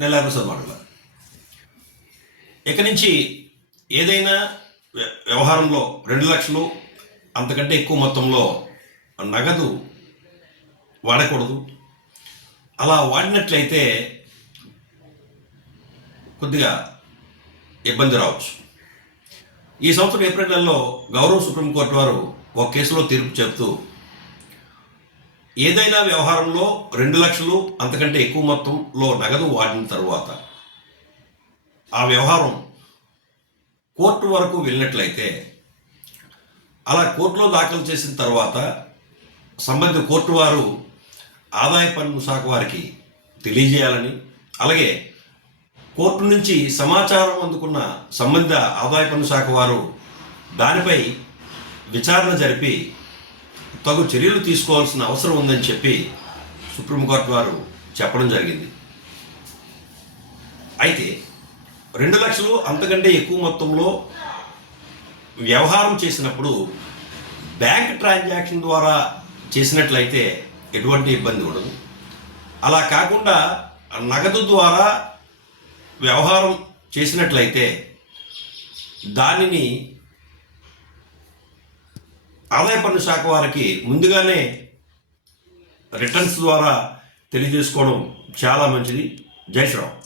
నెలకు సమానుల. ఇక నుంచి ఏదైనా వ్యవహారంలో 2 లక్షలు అంతకంటే ఎక్కువ మొత్తంలో నగదు వాడకూడదు. అలా వాడినట్లయితే కొద్దిగా ఇబ్బంది రావచ్చు. ఈ సంవత్సరం ఏప్రిల్ నెలలో గౌరవ సుప్రీంకోర్టు వారు ఒక కేసులో తీర్పు చెబుతూ ఏదైనా వ్యవహారంలో 2 లక్షలు అంతకంటే ఎక్కువ మొత్తంలో నగదు వాడిన తరువాత ఆ వ్యవహారం కోర్టు వరకు వెళ్ళినట్లయితే అలా కోర్టులో దాఖలు చేసిన తర్వాత సంబంధిత కోర్టు వారు ఆదాయ పన్ను శాఖ వారికి తెలియజేయాలని, అలాగే కోర్టు నుంచి సమాచారం అందుకున్న సంబంధిత ఆదాయ పన్ను శాఖ వారు దానిపై విచారణ జరిపి తగు చర్యలు తీసుకోవాల్సిన అవసరం ఉందని చెప్పి సుప్రీంకోర్టు వారు చెప్పడం జరిగింది. అయితే 2 లక్షలు అంతకంటే ఎక్కువ మొత్తంలో వ్యవహారం చేసినప్పుడు బ్యాంక్ ట్రాన్సాక్షన్ ద్వారా చేసినట్లయితే ఎటువంటి ఇబ్బంది ఉండదు. అలా కాకుండా నగదు ద్వారా వ్యవహారం చేసినట్లయితే దానిని ఆదాయ పన్ను శాఖ వారికి ముందుగానే రిటర్న్స్ ద్వారా తెలియజేసుకోవడం చాలా మంచిది. జై శ్రీరామ్.